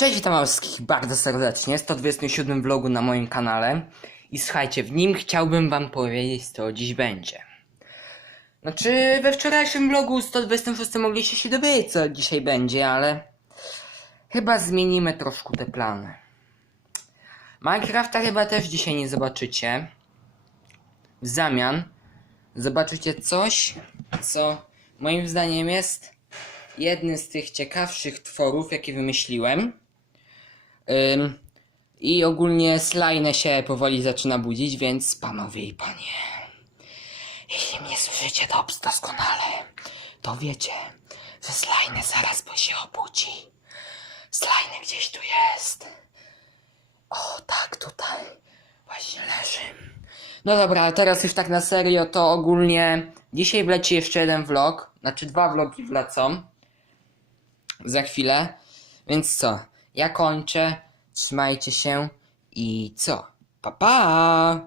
Cześć, witam wszystkich bardzo serdecznie. 127 vlogu na moim kanale. I słuchajcie, w nim chciałbym wam powiedzieć, co dziś będzie. Znaczy, we wczorajszym vlogu 126 mogliście się dowiedzieć, co dzisiaj będzie, ale chyba zmienimy troszkę te plany. Minecrafta chyba też dzisiaj nie zobaczycie. W zamian zobaczycie coś, co moim zdaniem jest jednym z tych ciekawszych tworów, jakie wymyśliłem. Ym, I ogólnie slajne się powoli zaczyna budzić, więc panowie i panie, jeśli mnie słyszycie dob- doskonale, to wiecie, że slajne zaraz bo się obudzi. Slajny gdzieś tu jest. O, tak, tutaj. Właśnie leży. No dobra, teraz już tak na serio, to ogólnie dzisiaj wleci jeszcze jeden vlog, znaczy dwa vlogi wlecą za chwilę. Więc co? Ja kończę. Trzymajcie się i co? Pa pa!